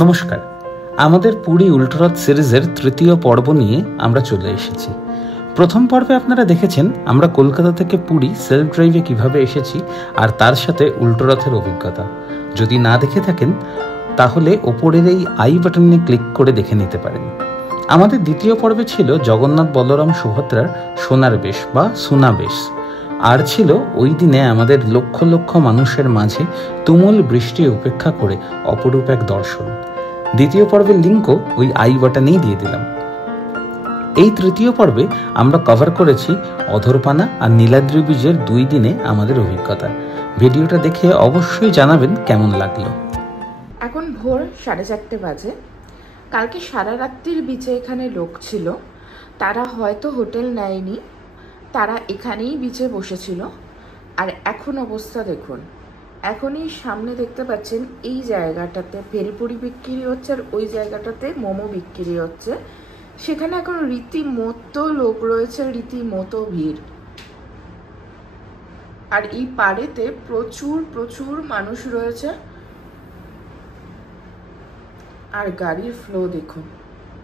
নমস্কার, আমাদের পুরী উল্টোরথ সিরিজের তৃতীয় পর্ব নিয়ে আমরা চলে এসেছি। প্রথম পর্বে আপনারা দেখেছেন আমরা কলকাতা থেকে পুরী সেলফ ড্রাইভে কিভাবে এসেছি আর তার সাথে উল্টোরথের অভিজ্ঞতা। যদি না দেখে থাকেন তাহলে ওপরের এই আই বাটনে ক্লিক করে দেখে নিতে পারেন। আমাদের দ্বিতীয় পর্বে ছিল জগন্নাথ বলরাম সুভদ্রার সোনার বেশ বা সোনা বেশ, আর ছিল ওই দিনে আমাদের লক্ষ লক্ষ মানুষের মাঝে তুমুল বৃষ্টি উপেক্ষা করে অপরূপ এক দর্শন। দ্বিতীয় পর্বের লিঙ্কও ওই আই বাটনেই দিয়ে দিলাম। এই তৃতীয় পর্বে আমরা কভার করেছি অধরপানা আর নীলাদ্রি ব্রিজের 2 দিনে আমাদের অভিজ্ঞতা। ভিডিওটা দেখে অবশ্যই জানাবেন কেমন লাগলো। এখন ভোর 4:30 বাজে। কালকে সারা রাত্রির বিচে এখানে লোক ছিল, তারা হয়তো হোটেল নেয়নি, তারা এখানেই বিচে বসেছিল। আর এখন অবস্থা দেখুন, এখনই সামনে দেখতে পাচ্ছেন এই জায়গাটাতে ভেলপুরি বিক্রি হচ্ছে আর ওই জায়গাটাতে মোমো বিক্রি হচ্ছে। সেখানে এখন রীতিমতো লোক রয়েছে, রীতিমতো ভিড়। আর এই পাড়েতে প্রচুর প্রচুর মানুষ রয়েছে আর গাড়ির ফ্লো দেখুন।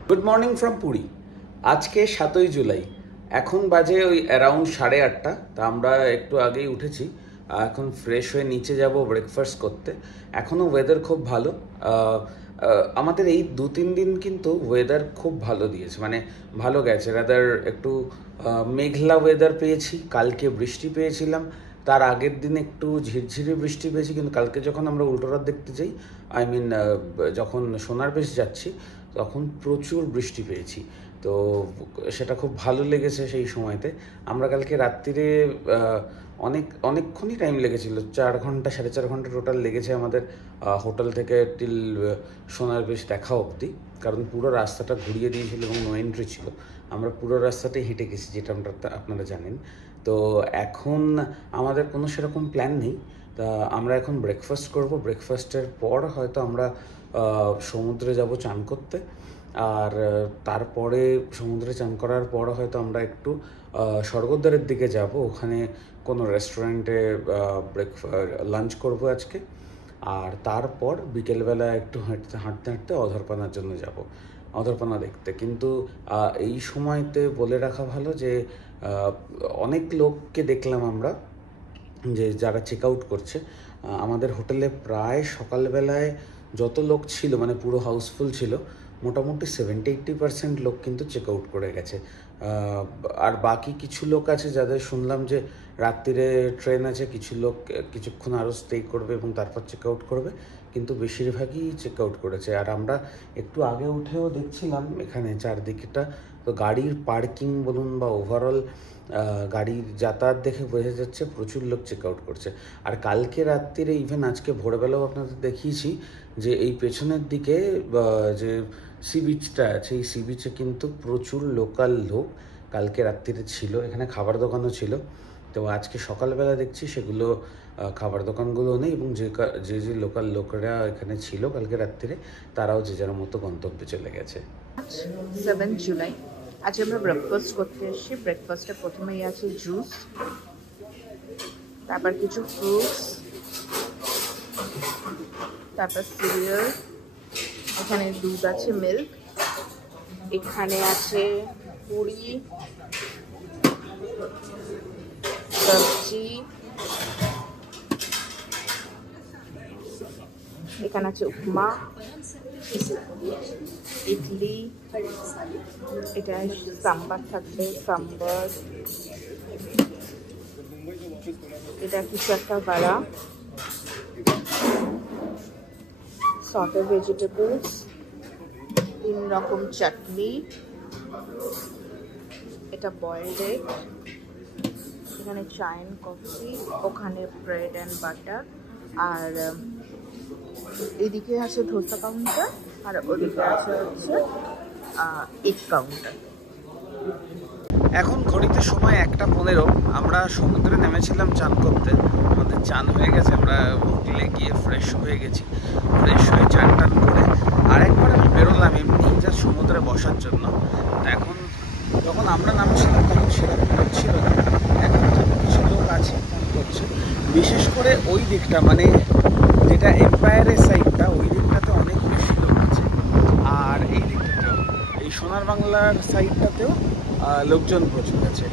Good morning from Puri. আজকে 7ই জুলাই, এখন বাজে ওই অ্যারাউন্ড 8:30। তা আমরা একটু আগেই উঠেছি, এখন ফ্রেশ হয়ে নিচে যাব ব্রেকফাস্ট করতে। এখনও ওয়েদার খুব ভালো। আমাদের এই 2-3 দিন কিন্তু ওয়েদার খুব ভালো দিয়েছে, মানে ভালো গেছে। রাদার একটু মেঘলা ওয়েদার পেয়েছি, কালকে বৃষ্টি পেয়েছিলাম, তার আগের দিন একটু ঝিরঝিরে বৃষ্টি পেয়েছি। কিন্তু কালকে যখন আমরা উল্টোরথ দেখতে যাই, যখন সোনার বেশ যাচ্ছি, তখন প্রচুর বৃষ্টি পেয়েছি। তো সেটা খুব ভালো লেগেছে সেই সময়তে। আমরা কালকে রাত্রিরে অনেকক্ষণই টাইম লেগেছিল, 4 ঘন্টা 4.5 ঘন্টা টোটাল লেগেছে আমাদের হোটেল থেকে টিল সোনার বেশ দেখা অবধি। কারণ পুরো রাস্তাটা ঘুরিয়ে দিয়েছিল এবং নো এন্ট্রি ছিল। আমরা পুরো রাস্তাটাই হেঁটে গেছি, যেটা আপনারা জানেন। তো এখন আমাদের কোনো সেরকম প্ল্যান নেই। তা আমরা এখন ব্রেকফাস্ট করব। ব্রেকফাস্টের পর হয়তো আমরা সমুদ্রে যাব চান করতে। আর তারপরে সমুদ্রে চান করার পর হয়তো আমরা একটু স্বর্গদ্বারের দিকে যাব, ওখানে কোনো রেস্টুরেন্টে লাঞ্চ করব আজকে। আর তারপর বিকেলবেলা একটু হাঁটতে হাঁটতে অধরপানার জন্য যাব, অধরপানা দেখতে। কিন্তু এই সময়তে বলে রাখা ভালো যে অনেক লোককে দেখলাম আমরা যে যারা চেক আউট করছে। আমাদের হোটেলে প্রায় সকালবেলায় যত লোক ছিল, মানে পুরো হাউসফুল ছিল, মোটামুটি 70-80% লোক কিন্তু চেক আউট করে গেছে। আর বাকি কিছু লোক আছে যাদের শুনলাম যে রাত্রিরে ট্রেন আছে, কিছু লোক কিছুক্ষণ আরও স্টে করবে এবং তারপর চেক আউট করবে, কিন্তু বেশিরভাগই চেক আউট করেছে। আর আমরা একটু আগে উঠেও দেখছিলাম এখানে চারদিকটা, তো গাড়ির পার্কিং বলুন বা ওভারঅল গাড়ির যাতায়াত দেখে বোঝা যাচ্ছে প্রচুর লোক চেক আউট করছে। আর কালকে রাত্রিরে ইভেন আজকে ভোরবেলাও আপনাদের দেখিয়েছি যে এই পেছনের দিকে যে সি বিচটা আছে, এই সি বিচে কিন্তু প্রচুর লোকাল লোক কালকে রাত্রিরে ছিল। এখানে খাবার দোকানও ছিল। তো আজকে সকালবেলা দেখছি সেগুলো খাবার দোকানগুলো নেই, এবং যে লোকাল লোকেরা এখানে ছিল কালকে রাত্রিরে, তারাও যে যার মতো গন্তব্যে চলে গেছে। 7 জুলাই, আজ আমরা ব্রেকফাস্ট করতে এসেছি। ব্রেকফাস্টে প্রথমেই আছে জুস, তারপর কিছু ফ্রুটস, তারপর সিরিয়াল, এখানে দুধ আছে, মিল্ক, এখানে আছে পুরি, সবজি, এখানে আছে উপমা, ইডলি, এটা সাম্বার থাকবে, সাম্বার, এটা কিছু একটা বাড়া, সটেড ভেজিটেবলস, 3 রকম চাটনি, এটা বয়েলড এগ, এখানে চা এন্ড কফি, ওখানে ব্রেড অ্যান্ড বাটার, আর এদিকে আছে ধোসা কাউন্টার, আর ওদিকে আছে হচ্ছে এগ কাউন্টার। এখন ঘড়িতে সময় 1:15। আমরা সমুদ্রে নেমেছিলাম চান করতে, আমাদের চান হয়ে গেছে, আমরা হোটেলে গিয়ে ফ্রেশ হয়ে গেছি। ফ্রেশ হয়ে চান টান করে আরেকবার আমি বেরোলাম এমনি যা সমুদ্রে বসার জন্য। এখন যখন আমরা নামছিলাম তখন সেরকম লোক ছিল না, এখন কিছু লোক আছে ফোন করছে। বিশেষ করে ওই দিকটা, মানে যেটা এম্পায়ারের সাইডটা, ওই দিকটাতে অনেক বেশি লোক। বাংলার সাইডটাতেও লোকজন প্রচুর আছে।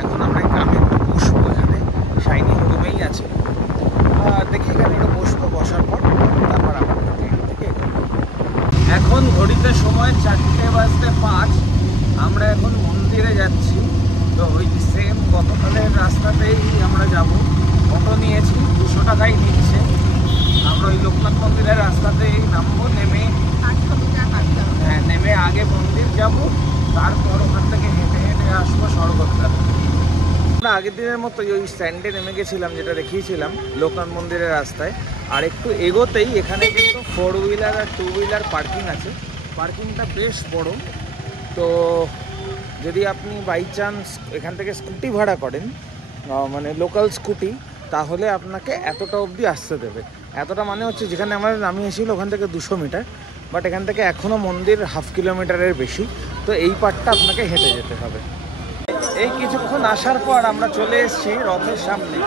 এখন আমরা গ্রামে একটু বসবো, এখানে শাইনি রুমেই আছে, দেখি এখানে একটু বসবো, বসার পর তারপর আবার থেকে এখন ঘড়িতে সময় 4:05। আমরা এখন মন্দিরে যাচ্ছি। তো ওই সেম গতকালের রাস্তাতেই আমরা যাব। অটো নিয়েছি, 200 টাকাই নিচ্ছে। আমরা ওই লোকনাথ মন্দিরের রাস্তাতেই নামবো, নেমে আগে মন্দির যাব, তারপর ওখান থেকে হেঁটে হেঁটে আসবো স্বর্গদ্বার। আমরা আগের দিনের মতো ওই স্ট্যান্ডে নেমে গেছিলাম, যেটা দেখিয়েছিলাম লোকনাথ মন্দিরের রাস্তায়। আর একটু এগোতেই এখানে কিন্তু 4 হুইলার আর 2 হুইলার পার্কিং আছে। পার্কিংটা বেশ বড়। তো যদি আপনি বাই চান্স এখান থেকে স্কুটি ভাড়া করেন, মানে লোকাল স্কুটি, তাহলে আপনাকে এতটা অবধি আসতে দেবে। এতটা মানে হচ্ছে যেখানে আমরা নামিয়েছিল ওখান থেকে 200 মিটার, বাট এখান থেকে এখনও মন্দির 1/2 কিলোমিটারের বেশি। তো এই পার্টটা আপনাকে হেঁটে যেতে হবে। এই কিছুক্ষণ আসার পর আমরা চলে এসেছি রথের সামনে।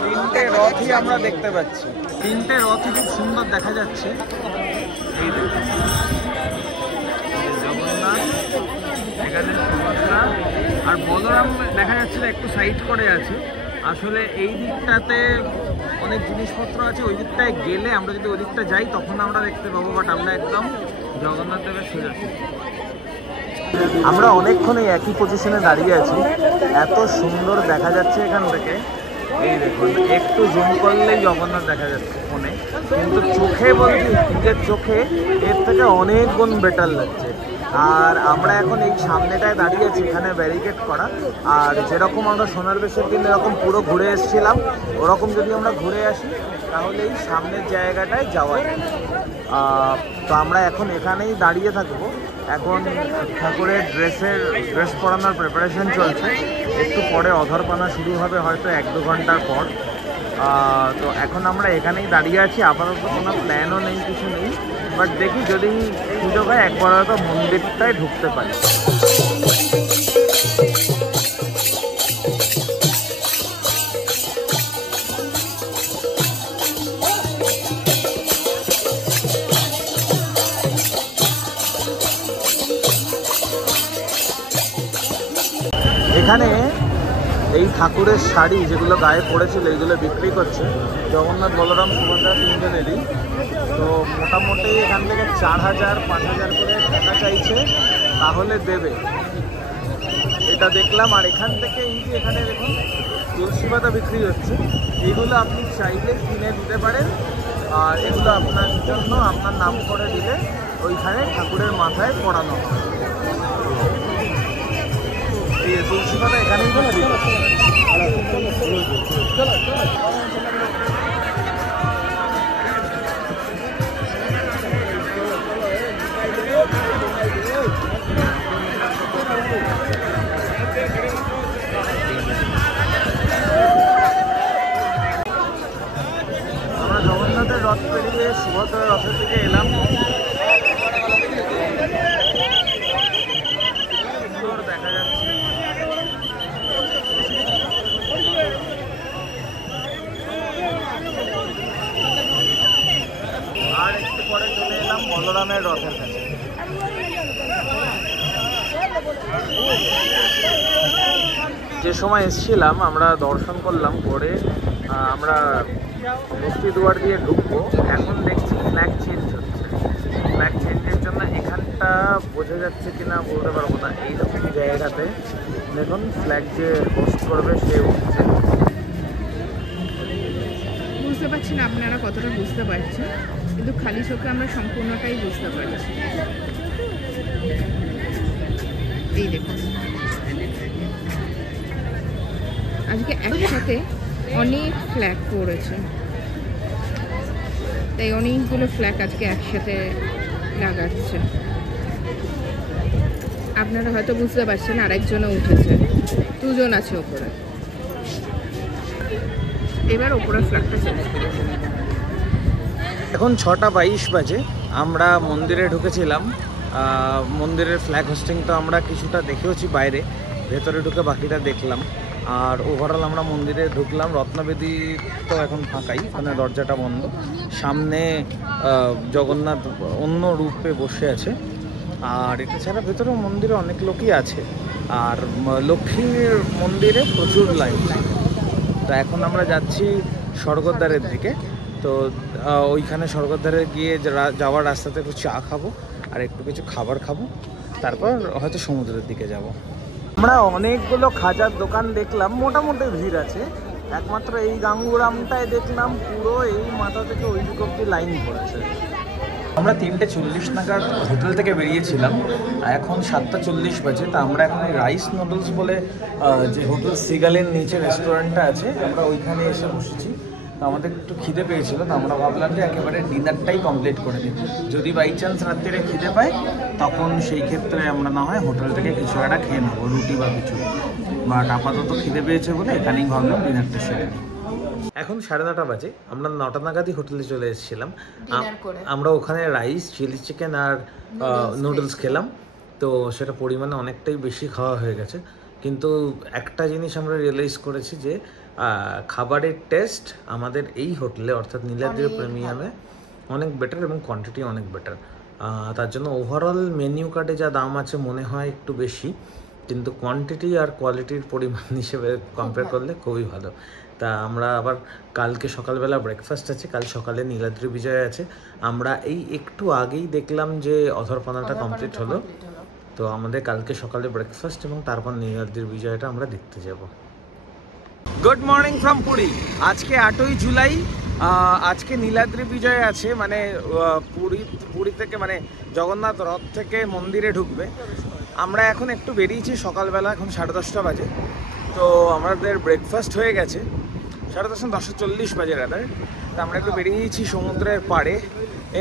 3টে রথই আমরা দেখতে পাচ্ছি। 3টে রথই খুব সুন্দর দেখা যাচ্ছে। এই দেখুন, জগন্নাথ, এখানে সুভদ্রা আর বলরাম দেখা যাচ্ছে একটু সাইড করে আছে। আসলে এই দিকটাতে অনেক জিনিসপত্র আছে, ওই দিকটায় গেলে আমরা যদি ওই দিকটা যাই তখন আমরা দেখতে পাবো, বাট আমরা একদম জগন্নাথ দেবের সোজা। আমরা অনেকক্ষণ এই একই পজিশনে দাঁড়িয়ে আছি, এত সুন্দর দেখা যাচ্ছে এখান থেকে। এই দেখুন, একটু জুম করলেই জগন্নাথ দেখা যাচ্ছে ফোনে, কিন্তু চোখে বলছি, নিজের চোখে এর থেকে অনেক গুণ বেটার লাগছে। আর আমরা এখন এই সামনেটায় দাঁড়িয়ে আছি, এখানে ব্যারিকেড করা। আর যেরকম আমরা সোনার বেশের দিন এরকম পুরো ঘুরে এসেছিলাম, ওরকম যদি আমরা ঘুরে আসি তাহলে এই সামনের জায়গাটায় যাওয়া যায়। তো আমরা এখন এখানেই দাঁড়িয়ে থাকবো। এখন ঠাকুরের ড্রেস পরানোর প্রিপারেশন চলছে। একটু পরে অধরপানা শুরু হবে, হয়তো 1-2 ঘন্টার পর। তো এখন আমরা এখানেই দাঁড়িয়ে আছি। আপাতত কোনো প্ল্যানও নেই, কিছু নেই, বাট দেখি যদি সুযোগ হয় একবার হয়তো মন্দিরটায় ঢুকতে পারি। এখানে এই ঠাকুরের শাড়ি যেগুলো গায়ে পড়েছিল এইগুলো বিক্রি করছে জগন্নাথ, বলরাম, সুভদ্রা 3জনেরই। তো মোটামুটি এখান থেকে 4,000-5,000 করে টাকা চাইছে, তাহলে দেবে, এটা দেখলাম। আর এখান থেকে এই যে এখানে দেখুন তুলসী পাতা বিক্রি হচ্ছে, এগুলো আপনি চাইলে কিনে দিতে পারেন। আর এগুলো আপনার জন্য আপনার নাম করে দিলে ওইখানে ঠাকুরের মাথায় পরানো হবে। এই তুলসী পাতা এখানেই বিক্রি হচ্ছে। আমরা জগন্নাথের রথ পেরিয়ে সুভদ্রার রথের দিকে এলাম। সুন্দর দেখা যাচ্ছে। আর একটু পরে চলে এলাম বলরামের রথের কাছে। যে সময় এসেছিলাম আমরা দর্শন করলাম, করে আমরা বস্তি দুয়ার দিয়ে ঢুকবো। এখন দেখছি ফ্ল্যাগ চেঞ্জ হচ্ছে। ফ্ল্যাগ চেঞ্জের জন্য এখানটা বোঝা যাচ্ছে কিনা বলতে পারবো না। এইরকম জায়গাতে দেখুন ফ্ল্যাগ যে হোস্ট করবে সে উঠছে। বুঝতে পারছি না আপনারা কতটা বুঝতে পারছেন, কিন্তু খালি চোখে আমরা সম্পূর্ণটাই বুঝতে পারছি। এই দেখুন, আজকে একসাথে অনেক ফ্ল্যাগ পড়েছে, তাই অনেকগুলো ফ্ল্যাগ আজকে একসাথে লাগাচ্ছে। আপনারা হয়তো বুঝতে পারছেন, আরেকজনও উঠেছে, 2 জন আছে ওপরে। এবার ওপরে ফ্ল্যাগটা চেঞ্জ করে এখন 6:22 বাজে। আমরা মন্দিরে ঢুকেছিলাম। মন্দিরের ফ্ল্যাগ হোস্টিং তো আমরা কিছুটা দেখেওছি বাইরে, ভেতরে ঢুকে বাকিটা দেখলাম। আর ওভারঅল আমরা মন্দিরে ঢুকলাম। রত্নবেদী তো এখন ফাঁকাই, ওখানে দরজাটা বন্ধ। সামনে জগন্নাথ অন্য রূপে বসে আছে। আর এটা ছাড়া ভেতরে মন্দিরে অনেক লোকই আছে। আর লক্ষ্মীর মন্দিরে প্রচুর লাইন। তো এখন আমরা যাচ্ছি স্বর্গদ্বারের দিকে। তো ওইখানে স্বর্গদ্বারে গিয়ে যাওয়ার রাস্তাতে একটু চা খাবো আর একটু কিছু খাবার খাবো, তারপর হয়তো সমুদ্রের দিকে যাব। আমরা অনেকগুলো খাজার দোকান দেখলাম, মোটামুটি ভিড় আছে। একমাত্র এই গাঙ্গুরামটায় দেখলাম পুরো এই মাথা থেকে ওই দিক অব্দি লাইন পড়েছে। আমরা 3:40 নাগাদ হোটেল থেকে বেরিয়েছিলাম, এখন 7:40 বাজে। তা আমরা এখন এই রাইস নুডলস বলে যে হোটেল সিগালের নিচে রেস্টুরেন্টটা আছে, আমরা ওইখানে এসে বসেছি। আমাদের একটু খিদে পেয়েছিল, তো আমরা ভাবলাম যে একেবারে ডিনারটাই কমপ্লিট করে দিই। যদি বাই চান্স রাত্রিরে খিদে পাই তখন সেই ক্ষেত্রে আমরা না হয় হোটেল থেকে কিছু একটা খেয়ে নেবো, রুটি বা কিছু। বাট আপাতত খিদে পেয়েছে বলে এখানেই ভাবলাম ডিনারটা সেরে নিই। এখন 9:30 বাজে, আমরা 9টা নাগাদই হোটেলে চলে এসেছিলাম। আমরা ওখানে রাইস, চিলি চিকেন আর নুডলস খেলাম। তো সেটা পরিমাণে অনেকটাই বেশি খাওয়া হয়ে গেছে, কিন্তু একটা জিনিস আমরা রিয়েলাইজ করেছি যে খাবারের টেস্ট আমাদের এই হোটেলে অর্থাৎ নীলাদ্রি প্রিমিয়ামে অনেক বেটার এবং কোয়ান্টিটি অনেক বেটার। তার জন্য ওভারঅল মেনু কার্ডে যা দাম আছে মনে হয় একটু বেশি, কিন্তু কোয়ান্টিটি আর কোয়ালিটির পরিমাণ হিসেবে কম্পেয়ার করলে খুবই ভালো। তা আমরা আবার কালকে সকালবেলা ব্রেকফাস্ট আছে, কাল সকালে নীলাদ্রি বিজয় আছে। আমরা এই একটু আগেই দেখলাম যে অধরপানাটা কমপ্লিট হলো, তো আমাদের কালকে সকালে ব্রেকফাস্ট এবং তারপর নীলাদ্রির বিজয়টা আমরা দেখতে যাব। Good morning from Puri. আজকে 8ই জুলাই, আজকে নীলাদ্রি বিজয় আছে, মানে পুরী থেকে মানে জগন্নাথ রথ থেকে মন্দিরে ঢুকবে। আমরা এখন একটু বেরিয়েছি সকালবেলা, এখন 10:30 বাজে। তো আমাদের ব্রেকফাস্ট হয়ে গেছে, 10:30 বাজে রাদার। তো আমরা একটু বেরিয়েছি সমুদ্রের পাড়ে,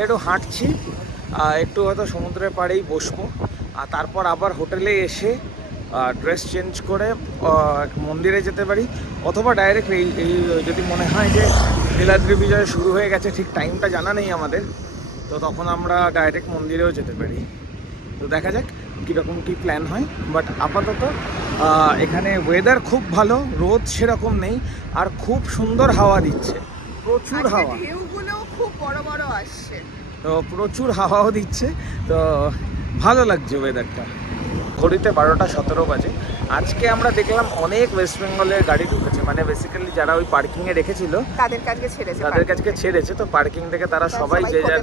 একটু হাঁটছি, একটু হয়তো সমুদ্রের পাড়েই বসবো। আর তারপর আবার হোটেলে এসে ড্রেস চেঞ্জ করে মন্দিরে যেতে পারি, অথবা ডাইরেক্ট এই যদি মনে হয় যে নীলাদ্রি বিজয় শুরু হয়ে গেছে, ঠিক টাইমটা জানা নেই আমাদের, তো তখন আমরা ডাইরেক্ট মন্দিরেও যেতে পারি। তো দেখা যাক কীরকম কী প্ল্যান হয়। বাট আপাতত এখানে ওয়েদার খুব ভালো, রোদ সেরকম নেই, আর খুব সুন্দর হাওয়া দিচ্ছে, প্রচুর হাওয়া, খুব বড় বড় আসছে, তো প্রচুর হাওয়াও দিচ্ছে, তো ভালো লাগছে ওয়েদারটা। ঘড়িতে 12:17 বাজে। আজকে আমরা দেখলাম অনেক ওয়েস্ট বেঙ্গলের গাড়ি ঢুকেছে, মানে বেসিক্যালি যারা ওই পার্কিংয়ে রেখেছিল তাদের কাছে ছেড়েছে, তো পার্কিং থেকে তারা সবাই যে যার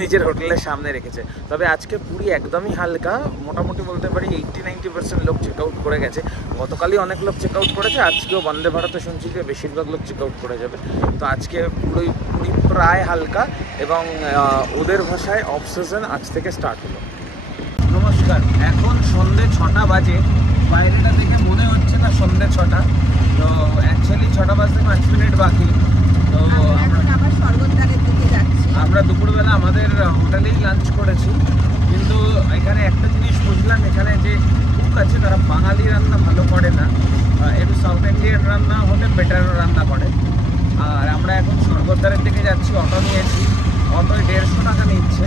নিজের হোটেলের সামনে রেখেছে। তবে আজকে পুরী একদমই হালকা, মোটামুটি বলতে পারি 80-90% লোক চেক আউট করে গেছে। গতকালই অনেক লোক চেক আউট করেছে, আজকেও বন্দে ভারতে শুনছি যে বেশিরভাগ লোক চেক আউট করে যাবে। তো আজকে পুরী প্রায় হালকা, এবং ওদের ভাষায় অফ সিজন আজ থেকে স্টার্ট হলো। নমস্কার, এখন সন্ধ্যে 6টা বাজে। বাইরেটা দেখে মনে হচ্ছে না সন্ধ্যে 6টা, তো অ্যাকচুয়ালি 6টা বাজতে 5 মিনিট বাকি। তো আমরা দুপুরবেলা আমাদের হোটেলেই লাঞ্চ করেছি, কিন্তু এখানে একটা জিনিস বুঝলাম, এখানে যে কুক আছে তারা বাঙালি রান্না ভালো করে না, একটু সাউথ ইন্ডিয়ান রান্না হলে বেটার রান্না করে। আর আমরা এখন স্বর্গদ্বারের দিকে যাচ্ছি, অটো নিয়েছি, অটোয় 150 টাকা নিচ্ছে।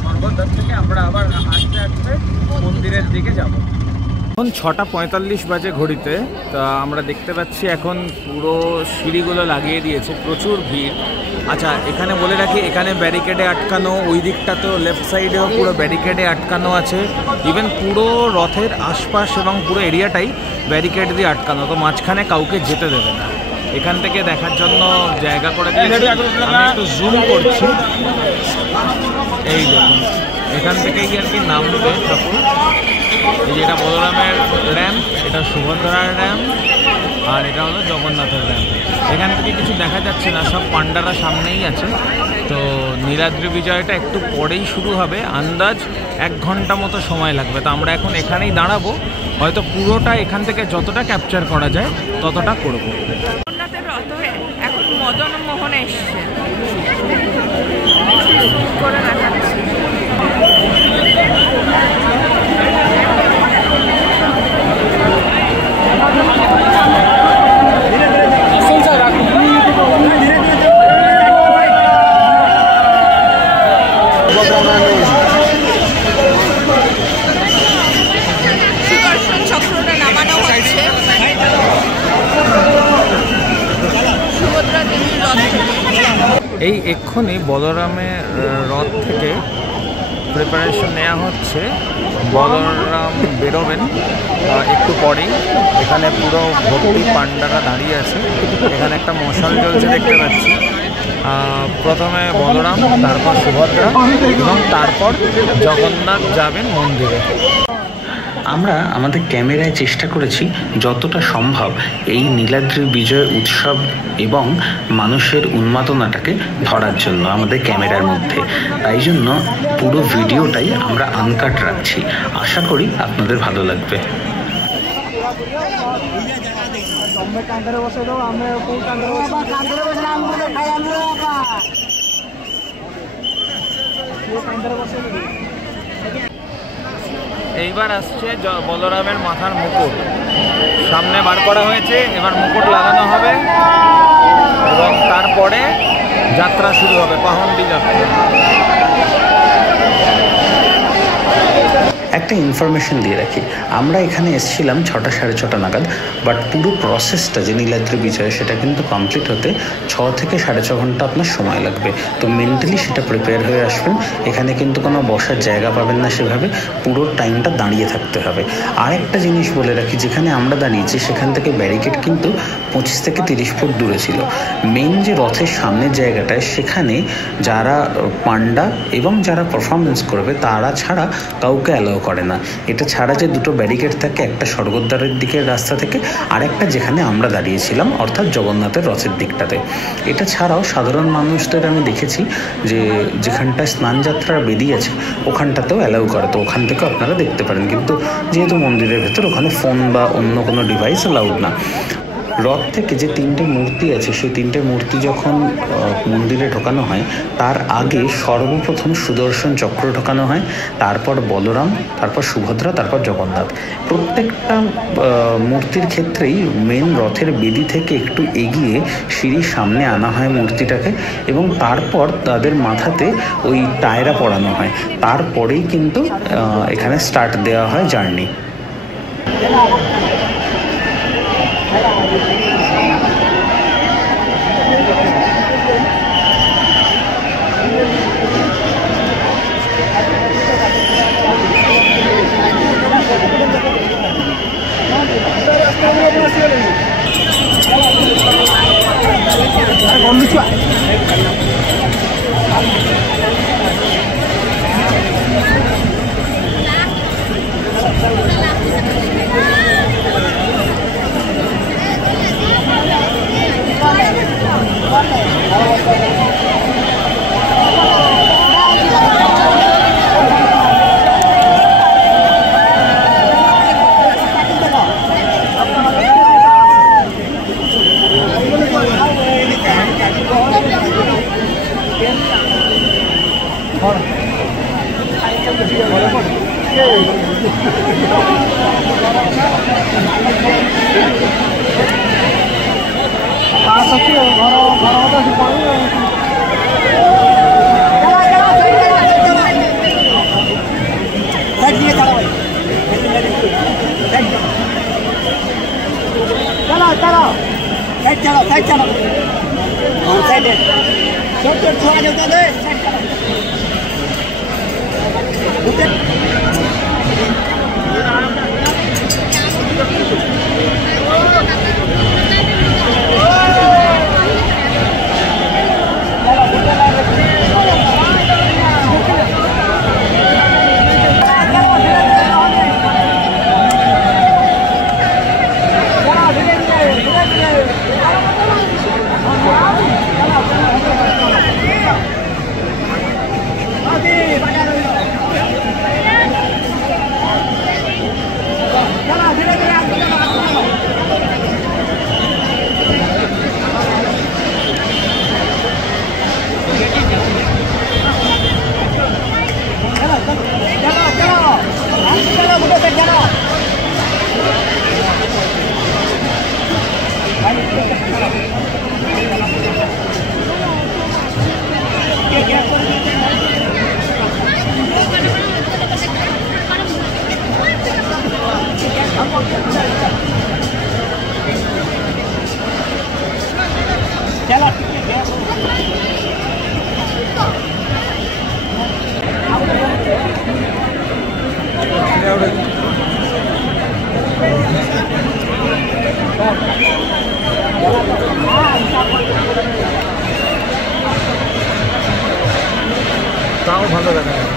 স্বর্গদ্বার থেকে আমরা আবার হাঁটতে হাঁটতে মন্দিরের দিকে যাব। এখন 6:45 বাজে ঘড়িতে। তা আমরা দেখতে পাচ্ছি এখন পুরো সিঁড়িগুলো লাগিয়ে দিয়েছে, প্রচুর ভিড়। আচ্ছা, এখানে বলে রাখি, এখানে ব্যারিকেডে আটকানো, ওই দিকটা তো লেফট সাইডেও পুরো ব্যারিকেডে আটকানো আছে। ইভেন পুরো রথের আশপাশ এবং পুরো এরিয়াটাই ব্যারিকেড দিয়ে আটকানো, তো মাঝখানে কাউকে যেতে দেবে না। এখান থেকে দেখার জন্য জায়গা করে দিয়েছে। আমি একটু জুম করছি, এই দেখুন, এখান থেকেই আর কি নামবে ঠাকুর। এই যেটা বলরামের র্যাম্প, এটা সুভদ্রার র্যাম্প, আর এটা হলো জগন্নাথের র্যাম্প। এখান থেকে কিছু দেখা যাচ্ছে না, সব পান্ডারা সামনেই আছে। তো নীলাদ্রি বিজয়টা একটু পরেই শুরু হবে, আন্দাজ 1 ঘন্টা মতো সময় লাগবে। তো আমরা এখন এখানেই দাঁড়াবো, হয়তো পুরোটা এখান থেকে যতটা ক্যাপচার করা যায় ততটা করব। জগন্নাথের রথ হয়ে এখন মদন মোহন এসছে করে দেখাচ্ছি। সুদর্শন চক্রটা নামানো হচ্ছে সুভদ্রা দেবীর রথ থেকে। এই এক্ষুনি বলরামের রথ থেকে প্রিপারেশন নেওয়া হচ্ছে। বলরাম বেরোবেন একটু পরেই। এখানে পুরো ভর্তি পান্ডারা দাঁড়িয়ে আছে। এখানে একটা মশাল জ্বলছে দেখতে পাচ্ছি। প্রথমে বলরাম, তারপর সুভদ্রা এবং তারপর জগন্নাথ যাবেন মন্দিরে। আমরা আমাদের ক্যামেরায় চেষ্টা করেছি যতটা সম্ভব এই নীলাদ্রি বিজয় উৎসব এবং মানুষের উন্মাদনাটাকে ধরার জন্য আমাদের ক্যামেরার মধ্যে। তাই জন্য পুরো ভিডিওটাই আমরা আনকাট রাখছি। আশা করি আপনাদের ভালো লাগবে। এইবার আসছে বলরামের মাথার মুকুট, সামনে বার করা হয়েছে। এবার মুকুট লাগানো হবে এবং তারপরে যাত্রা শুরু হবে, পাহন্ডি যাত্রা। একটা ইনফরমেশন দিয়ে রাখি, আমরা এখানে এসেছিলাম 6টা সাড়ে 6টা নাগাদ, বাট পুরো প্রসেসটা যে নীলাদ্রি বিজয় সেটা কিন্তু কমপ্লিট হতে 6 থেকে 6.5 ঘন্টা আপনার সময় লাগবে। তো মেন্টালি সেটা প্রিপেয়ার হয়ে আসবেন। এখানে কিন্তু কোনো বসার জায়গা পাবেন না, সেভাবে পুরো টাইমটা দাঁড়িয়ে থাকতে হবে। আর একটা জিনিস বলে রাখি, যেখানে আমরা দাঁড়িয়েছি সেখান থেকে ব্যারিকেড কিন্তু 25 থেকে 30 ফুট দূরে ছিল। মেন যে রথের সামনের জায়গাটায়, সেখানে যারা পান্ডা এবং যারা পারফরমেন্স করবে তারা ছাড়া কাউকে অ্যালাউ করে না। এটা ছাড়া যে দুটো ব্যারিকেড থাকে, একটা স্বর্গদ্বারের দিকের রাস্তা থেকে আর একটা যেখানে আমরা দাঁড়িয়েছিলাম অর্থাৎ জগন্নাথের রথের দিকটাতে। এটা ছাড়াও সাধারণ মানুষদের আমি দেখেছি যে যেখানটায় স্নানযাত্রার বেদি আছে ওখানটাতেও অ্যালাউ করে, তো ওখান থেকেও আপনারা দেখতে পারেন। কিন্তু যেহেতু মন্দিরের ভেতর, ওখানে ফোন বা অন্য কোনো ডিভাইস অ্যালাউড না। রথ থেকে যে 3টে মূর্তি আছে, সেই 3টে মূর্তি যখন মন্দিরে ঢোকানো হয় তার আগে সর্বপ্রথম সুদর্শন চক্র ঢোকানো হয়, তারপর বলরাম, তারপর সুভদ্রা, তারপর জগন্নাথ। প্রত্যেকটা মূর্তির ক্ষেত্রেই মেন রথের বেদি থেকে একটু এগিয়ে সিঁড়ির সামনে আনা হয় মূর্তিটাকে, এবং তারপর তাদের মাথাতে ওই টায়রা পরানো হয়। তারপরেই কিন্তু এখানে স্টার্ট দেওয়া হয় জার্নি। ভালো দেখা যায়।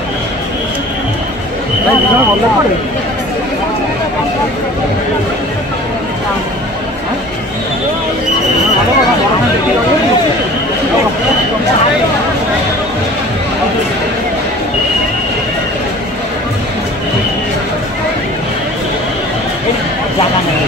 জায়গা নেই,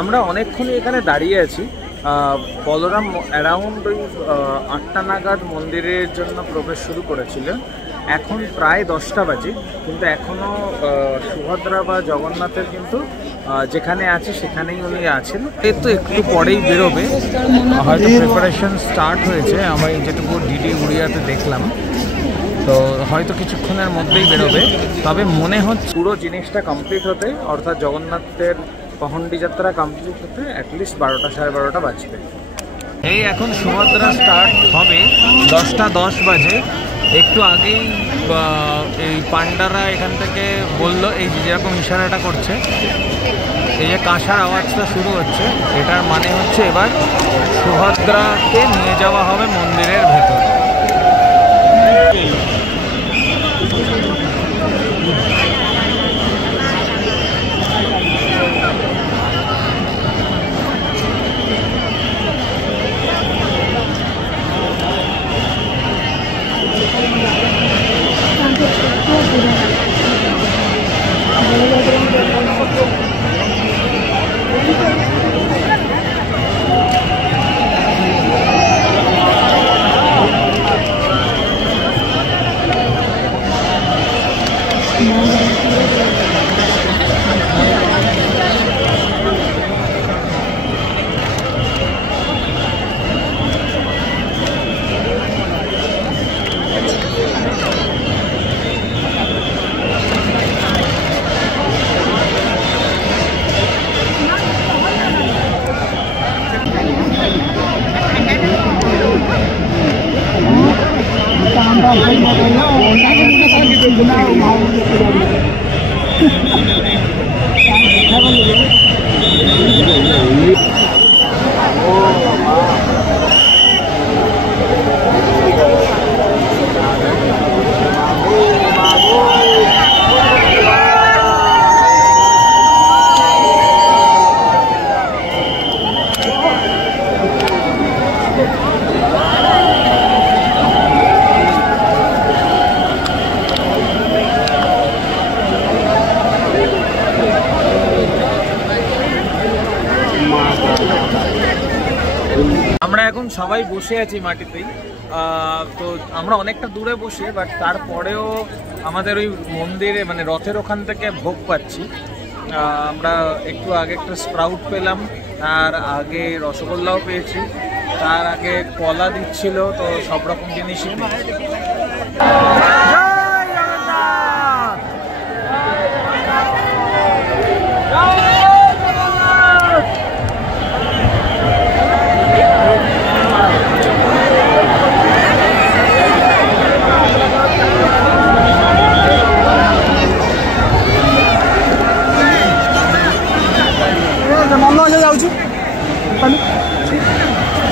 আমরা অনেকক্ষণই এখানে দাঁড়িয়ে আছি। বলরাম অ্যারাউন্ড ওই 8টা নাগাদ মন্দিরের জন্য প্রবেশ শুরু করেছিলেন। এখন প্রায় 10টা বাজে, কিন্তু এখনও সুভদ্রা বা জগন্নাথের কিন্তু যেখানে আছে সেখানেই উনি আছেন। এর তো একটু পরেই বেরোবে, হয়তো প্রিপারেশন স্টার্ট হয়েছে, আমি যেটুকু ডিডি উড়িয়াতে দেখলাম। তো হয়তো কিছুক্ষণের মধ্যেই বেরোবে। তবে মনে হচ্ছে পুরো জিনিসটা কমপ্লিট হতে, অর্থাৎ জগন্নাথের পহণ্ডি যাত্রা কমপ্লিট হতে অ্যাটলিস্ট 12টা সাড়ে 12টা বাজবে। এই এখন সুভদ্রা স্টার্ট হবে, 10টা 10 বাজে। একটু আগেই এই পান্ডারা এখান থেকে বললো, এই যেরকম ইশারাটা করছে, এই যে কাঁসার আওয়াজটা শুরু হচ্ছে, এটার মানে হচ্ছে এবার সুভদ্রাকে নিয়ে যাওয়া হবে মন্দিরের ভেতর। আমরা এখন সবাই বসে আছি মাটিতেই। তো আমরা অনেকটা দূরে বসে, বাট তারপরেও আমাদের ওই মন্দিরে মানে রথের ওখান থেকে ভোগ পাচ্ছি। আমরা একটু আগে একটা স্প্রাউট পেলাম, তার আগে রসগোল্লাও পেয়েছি, তার আগে কলা দিচ্ছিল, তো সব রকম জিনিসই পেয়েছি।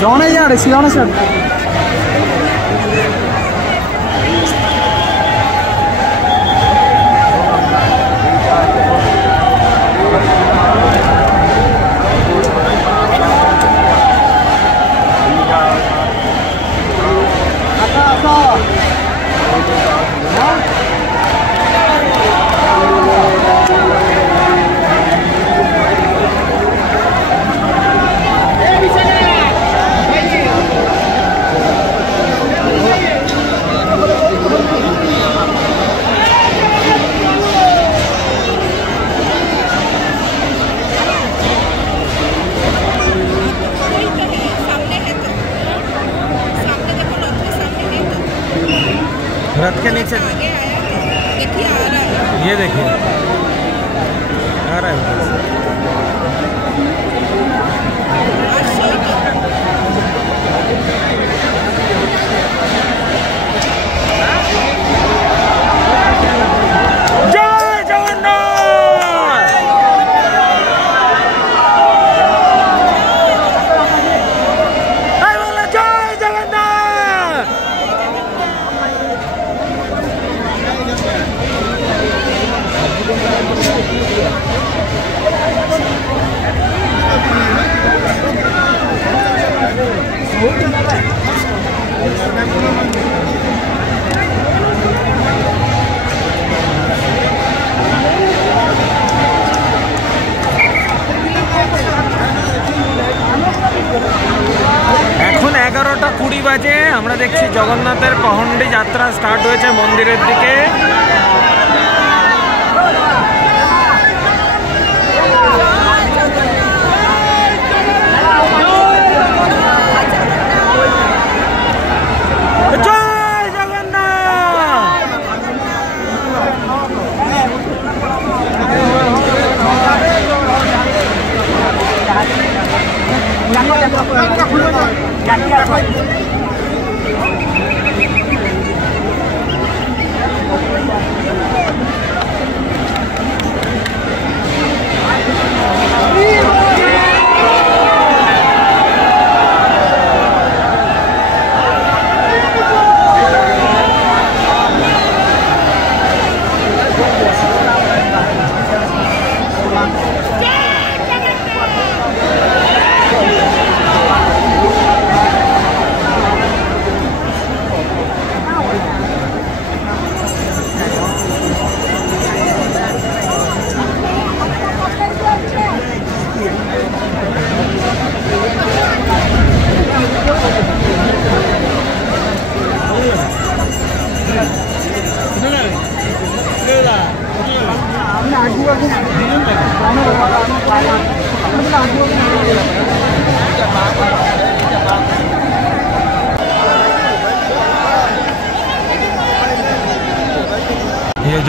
ଜଣେ ଇଆଡ଼େ ସିଆଡ଼େ ସିଆଡ଼େ पीछे ये देखिए आ रहा है। এখন 11:20 বাজে, আমরা দেখছি জগন্নাথের পহণ্ডি যাত্রা স্টার্ট হয়েছে মন্দিরের দিকে। জয় জগন্নাথ।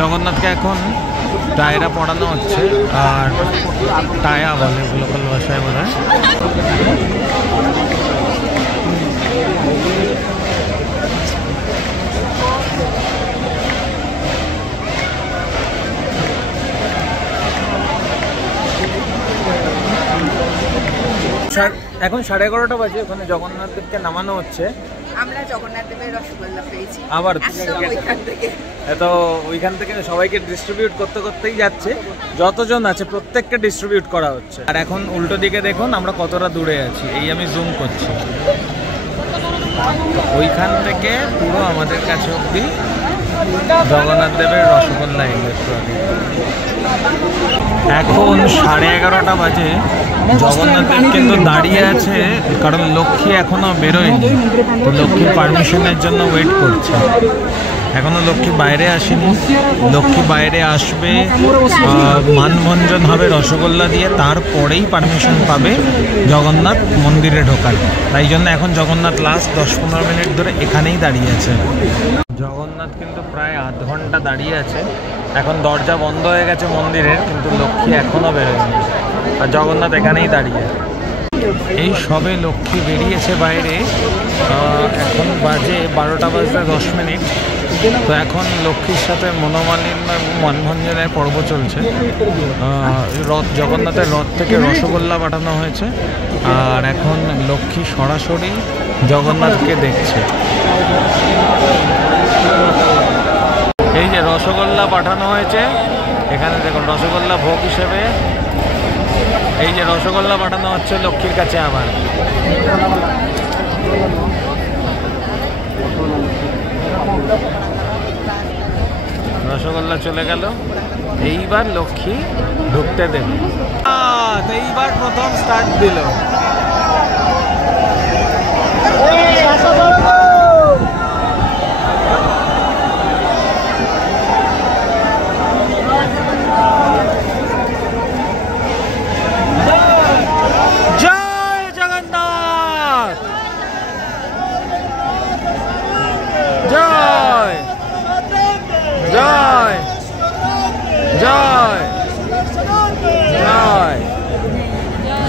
জগন্নাথকে এখন টায়রা পড়ানো হচ্ছে, আর টায়া বলে লোকাল ভাষায় বলে। এখন 11:30 বাজে, ওখানে জগন্নাথ দেবকে নামানো হচ্ছে। আমরা জগন্নাথ দেবের রসগোল্লা পেয়েছি আবার তো ওইখান থেকে সবাইকে ডিস্ট্রিবিউট করতে করতেই যাচ্ছে, যতজন আছে প্রত্যেককে ডিস্ট্রিবিউট করা হচ্ছে। আর এখন উল্টো দিকে দেখুন আমরা কতটা দূরে আছি, এই আমি জুম করছি। ওইখান থেকে পুরো আমাদের কাছে অব্দি জগন্নাথ দেবের রসগোল্লা এখন 11:30 বাজে। জগন্নাথ দেব কিন্তু দাঁড়িয়ে আছে, কারণ লক্ষ্মী এখনো বেরোয়নি, তো লক্ষ্মীর পারমিশনের জন্য ওয়েট করছে। এখনো লক্ষ্মী বাইরে আসেনি, লক্ষ্মী বাইরে আসবে, মানভঞ্জন হবে রসগোল্লা দিয়ে, তারপরেই পারমিশন পাবে জগন্নাথ মন্দিরে ঢোকার। তাই জন্য এখন জগন্নাথ লাস্ট 10-15 মিনিট ধরে এখানেই দাঁড়িয়ে আছে। জগন্নাথ কিন্তু প্রায় আধ ঘন্টা দাঁড়িয়ে আছে। এখন দরজা বন্ধ হয়ে গেছে মন্দিরের, কিন্তু লক্ষ্মী এখনও বেরোয়নি, আর জগন্নাথ এখানেই দাঁড়িয়ে। এই সবে লক্ষ্মী বেরিয়েছে বাইরে, এখন বাজে 12:10 তো এখন লক্ষ্মীর সাথে মনোমালিন্য এবং মানভঞ্জনের পর্ব চলছে। রথ, জগন্নাথের রথ থেকে রসগোল্লা পাঠানো হয়েছে, আর এখন লক্ষ্মী সরাসরি জগন্নাথকে দেখছে। এই যে রসগোল্লা পাঠানো হয়েছে, এখানে দেখুন রসগোল্লা ভোগ হিসেবে, এই যে রসগোল্লা পাঠানো হচ্ছে লক্ষ্মীর কাছে। আবার রসগোল্লা চলে গেল, এইবার লক্ষ্মী ঢুকতে দেবে। এইবার প্রথম স্টার্ট দিল।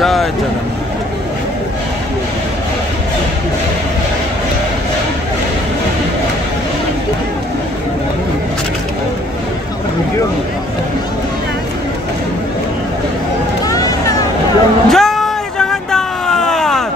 জয় জগন্নাথ। জয় জগন্নাথ।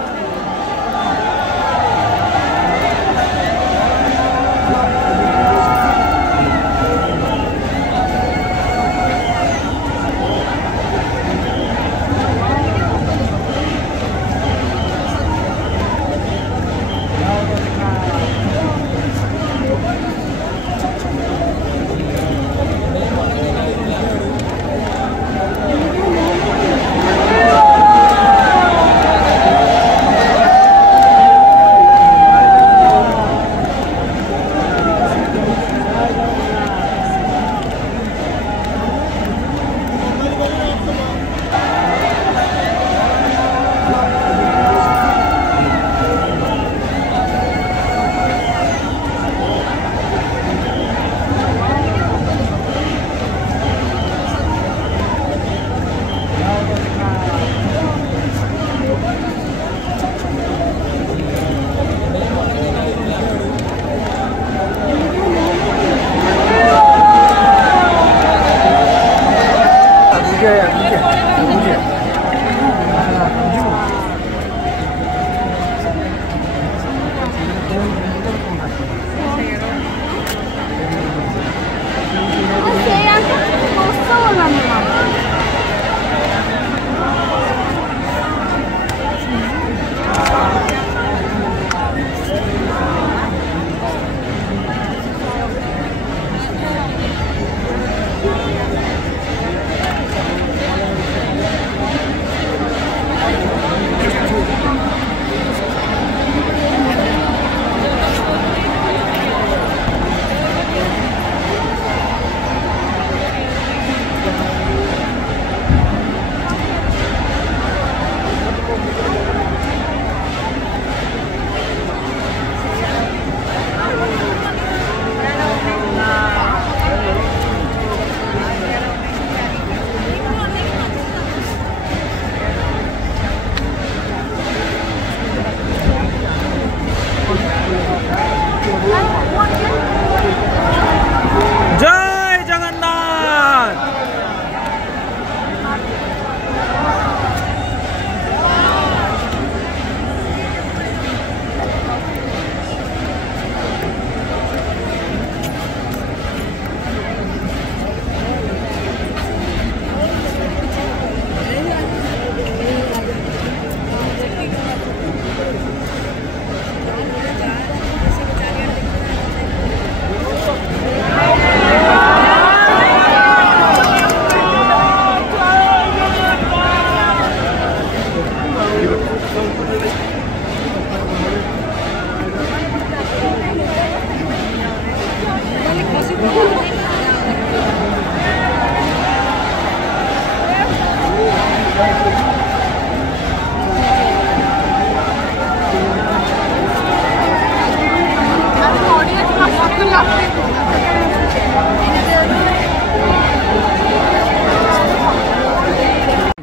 জয় জগন্নাথ।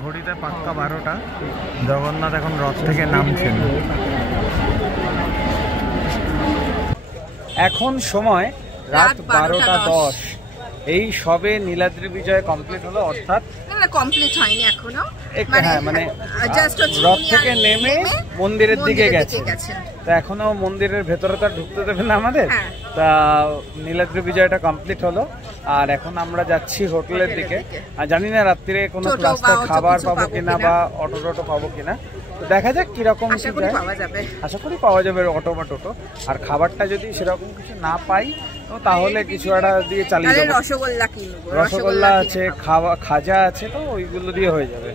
ঘড়িতে পাক্কা 12টা। জগন্নাথ এখন রথ থেকে নামছেন। এখন সময় রাত 12:10। এই সবে নীলাদ্রি বিজয় কমপ্লিট হলো, অর্থাৎ না কমপ্লিট হয়নি এখনো, মানে জাস্ট রথ থেকে নেমে মন্দিরের দিকে গেছে। তা এখনো মন্দিরের ভেতরে তো ঢুকতে দেবে না আমাদের। তা নীলাদ্রি বিজয়টা কমপ্লিট হলো, আর এখন আমরা যাচ্ছি হোটেলের দিকে। আর জানি না রাত্রিরে কোনো রাস্তায় খাবার পাবো কিনা বা অটো টোটো পাবো কিনা, তো দেখা যাক কিরকম। আশা করি পাওয়া যাবে অটো বা টোটো। আর খাবারটা যদি সেরকম কিছু না পাই তো তাহলে কিছু একটা দিয়ে চালিয়ে দেবো। রসগোল্লা আছে, খাজা আছে, তো ওইগুলো দিয়ে হয়ে যাবে।